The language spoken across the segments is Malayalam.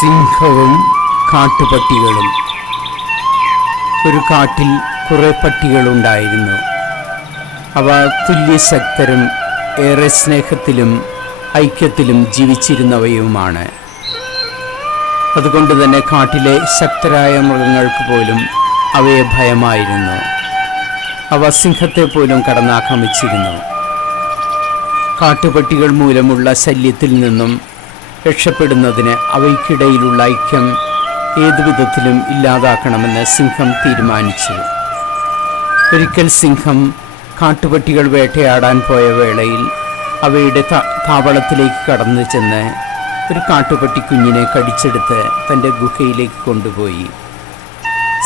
സിംഹവും കാട്ടുപട്ടികളും. ഒരു കാട്ടിൽ കുറെ പട്ടികളുണ്ടായിരുന്നു. അവ തുല്യശക്തരും ഏറെ സ്നേഹത്തിലും ഐക്യത്തിലും ജീവിച്ചിരുന്നവയുമാണ്. അതുകൊണ്ട് തന്നെ കാട്ടിലെ ശക്തരായ മൃഗങ്ങൾക്ക് പോലും അവയെ ഭയമായിരുന്നു. അവ സിംഹത്തെ പോലും കടന്നാക്രമിച്ചിരുന്നു. കാട്ടുപട്ടികൾ മൂലമുള്ള ശല്യത്തിൽ നിന്നും രക്ഷപ്പെടുന്നതിന് അവയ്ക്കിടയിലുള്ള ഐക്യം ഏതുവിധത്തിലും ഇല്ലാതാക്കണമെന്ന് സിംഹം തീരുമാനിച്ചു. ഒരിക്കൽ സിംഹം കാട്ടുപട്ടികൾ വേട്ടയാടാൻ പോയ വേളയിൽ അവയുടെ താവളത്തിലേക്ക് കടന്നു ചെന്ന് ഒരു കാട്ടുപട്ടി കുഞ്ഞിനെ കടിച്ചെടുത്ത് തന്റെ ഗുഹയിലേക്ക് കൊണ്ടുപോയി.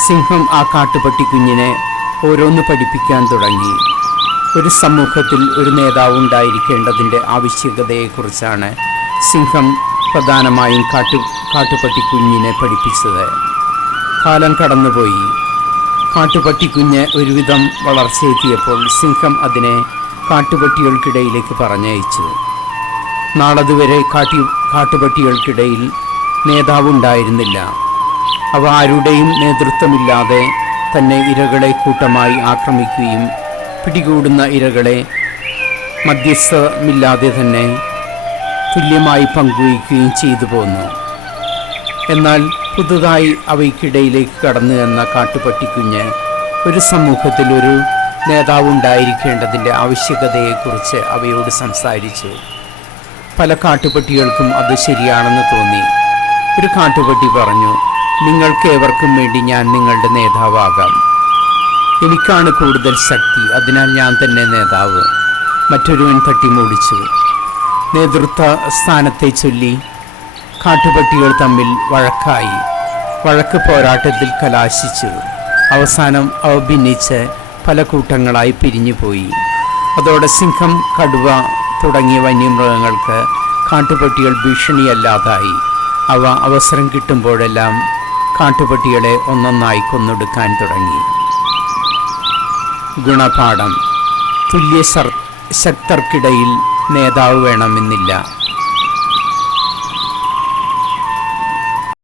സിംഹം ആ കാട്ടുപട്ടി കുഞ്ഞിനെ ഓരോന്ന് പഠിപ്പിക്കാൻ തുടങ്ങി. ഒരു സമൂഹത്തിൽ ഒരു നേതാവ് ഉണ്ടായിരിക്കേണ്ടതിന്റെ ആവശ്യകതയെക്കുറിച്ചാണ് സിംഹം പ്രധാനമായും കാട്ടു കാട്ടുപട്ടി കുഞ്ഞിനെ പഠിപ്പിച്ചത്. കാലം കടന്നുപോയി. കാട്ടുപട്ടിക്കുഞ്ഞ് ഒരുവിധം വളർച്ചയെത്തിയപ്പോൾ സിംഹം അതിനെ കാട്ടുപട്ടികൾക്കിടയിലേക്ക് പറഞ്ഞയച്ചു. നാളതുവരെ കാട്ടി കാട്ടുപട്ടികൾക്കിടയിൽ നേതാവുണ്ടായിരുന്നില്ല. അവ ആരുടെയും നേതൃത്വമില്ലാതെ തന്നെ ഇരകളെ കൂട്ടമായി ആക്രമിക്കുകയും പിടികൂടുന്ന ഇരകളെ മധ്യസ്ഥമില്ലാതെ തന്നെ തുല്യമായി പങ്കുവയ്ക്കുകയും ചെയ്തു പോന്നു. എന്നാൽ പുതുതായി അവയ്ക്കിടയിലേക്ക് കടന്നു എന്ന കാട്ടുപട്ടിക്കുഞ്ഞ് ഒരു സമൂഹത്തിൽ ഒരു നേതാവ് ഉണ്ടായിരിക്കേണ്ടതിന്റെ ആവശ്യകതയെക്കുറിച്ച് അവയോട് സംസാരിച്ചു. പല കാട്ടുപട്ടികൾക്കും അത് ശരിയാണെന്ന് തോന്നി. ഒരു കാട്ടുപട്ടി പറഞ്ഞു നിങ്ങൾക്ക് ഏവർക്കും വേണ്ടി ഞാൻ നിങ്ങളുടെ നേതാവാകാം. എനിക്കാണ് കൂടുതൽ ശക്തി അതിനാൽ ഞാൻ തന്നെ നേതാവ്. മറ്റൊരുവൻ തട്ടിമൂടിച്ചു. നേതൃത്വ സ്ഥാനത്തെ ചൊല്ലി കാട്ടുപട്ടികൾ തമ്മിൽ വഴക്കായി വഴക്ക് പോരാട്ടത്തിൽ കലാശിച്ചു. അവസാനം അവ ഭിന്നിച്ച് പല കൂട്ടങ്ങളായി പിരിഞ്ഞുപോയി. അതോടെ സിംഹം കടുവ തുടങ്ങിയ വന്യമൃഗങ്ങൾക്ക് കാട്ടുപട്ടികൾ ഭീഷണിയല്ലാതായി. അവ അവസരം കിട്ടുമ്പോഴെല്ലാം കാട്ടുപട്ടികളെ ഒന്നൊന്നായി കൊന്നൊടുക്കാൻ തുടങ്ങി. ഗുണപാഠം. തുല്യ ശക്തർക്കിടയിൽ നേതാവ് വേണമെന്നില്ല.